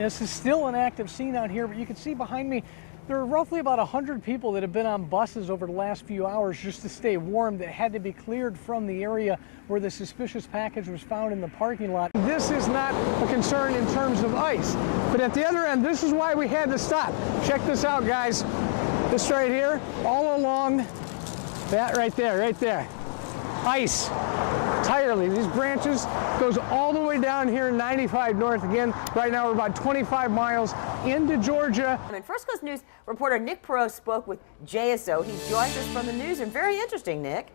This is still an active scene out here, but you can see behind me there are roughly about 100 people that have been on buses over the last few hours just to stay warm that had to be cleared from the area where the suspicious package was found in the parking lot. This is not a concern in terms of ice, but at the other end, this is why we had to stop. Check this out, guys. This right here, all along, that right there, ice. Entirely. These branches goes all the way down here 95 north. Again, right now we're about 25 miles into Georgia. And Frisco's News reporter Nick Perot spoke with JSO. He joins us from the news, and very interesting, Nick.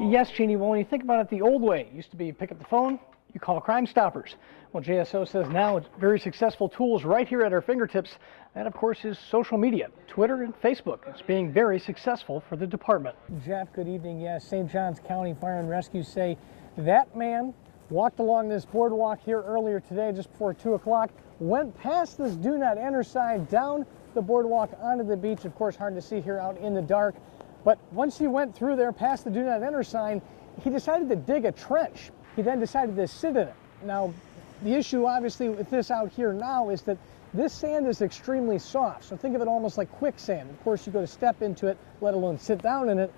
Yes, Jeannie. Well, when you think about it the old way, it used to be you pick up the phone, you call Crime Stoppers. Well, JSO says now it's very successful tools right here at our fingertips. That, of course, is social media, Twitter and Facebook. It's being very successful for the department. Jeff, good evening. Yes, St. Johns County Fire and Rescue say that man walked along this boardwalk here earlier today, just before 2 o'clock, went past this do not enter sign, down the boardwalk onto the beach. Of course, hard to see here out in the dark. But once he went through there past the do not enter sign, he decided to dig a trench. He then decided to sit in it. Now, the issue obviously with this out here now is that this sand is extremely soft. So think of it almost like quicksand. Of course, you go to step into it, let alone sit down in it,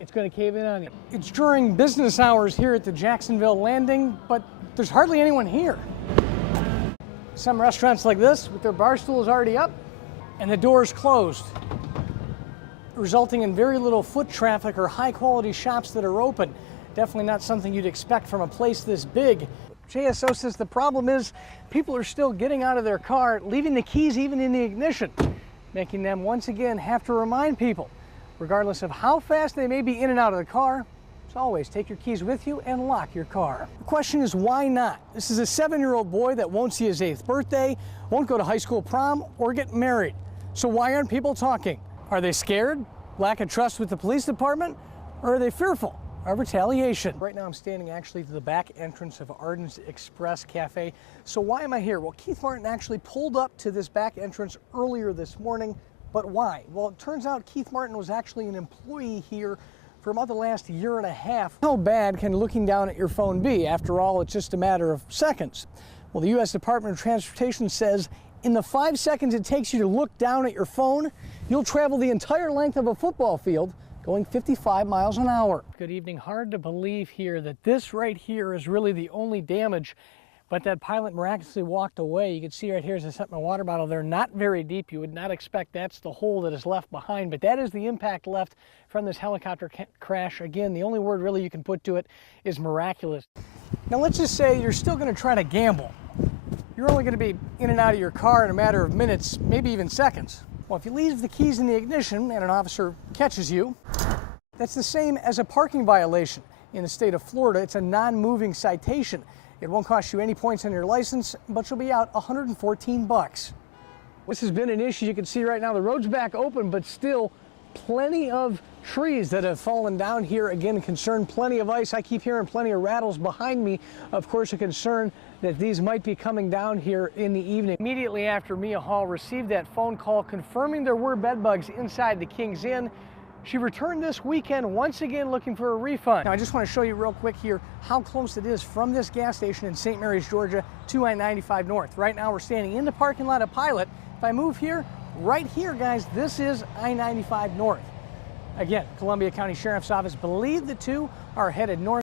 it's going to cave in on you. It's during business hours here at the Jacksonville Landing, but there's hardly anyone here. Some restaurants like this, with their bar stools already up and the doors closed, resulting in very little foot traffic or high-quality shops that are open. Definitely not something you'd expect from a place this big. JSO says the problem is people are still getting out of their car, leaving the keys even in the ignition, making them once again have to remind people, regardless of how fast they may be in and out of the car, as always, take your keys with you and lock your car. The question is, why not? This is a 7-year-old boy that won't see his 8th birthday, won't go to high school prom, or get married. So why aren't people talking? Are they scared? Lack of trust with the police department? Or are they fearful of retaliation? Right now I'm standing actually to the back entrance of Arden's Express Cafe. So why am I here? Well, Keith Martin actually pulled up to this back entrance earlier this morning. But why? Well, it turns out Keith Martin was actually an employee here for about the last year and a half. How bad can looking down at your phone be? After all, it's just a matter of seconds. Well, the U.S. Department of Transportation says in the 5 seconds it takes you to look down at your phone, you'll travel the entire length of a football field going 55 miles an hour. Good evening. Hard to believe here that this right here is really the only damage, but that pilot miraculously walked away. You can see right here as I set my water bottle there, not very deep. You would not expect that's the hole that is left behind, but that is the impact left from this helicopter crash. Again, the only word really you can put to it is miraculous. Now let's just say you're still going to try to gamble. You're only going to be in and out of your car in a matter of minutes, maybe even seconds. Well, if you leave the keys in the ignition and an officer catches you, that's the same as a parking violation. In the state of Florida, it's a non-moving citation. It won't cost you any points on your license, but you'll be out $114. This has been an issue. You can see right now the road's back open, but still plenty of trees that have fallen down here. Again, concern, plenty of ice. I keep hearing plenty of rattles behind me. Of course, a concern that these might be coming down here in the evening. Immediately after Mia Hall received that phone call confirming there were bed bugs inside the King's Inn, she returned this weekend once again looking for a refund. Now I just want to show you real quick here how close it is from this gas station in St. Mary's, Georgia to I-95 North. Right now we're standing in the parking lot of Pilot. If I move here, right here guys, this is I-95 North. Again, Columbia County Sheriff's Office believe the two are headed north.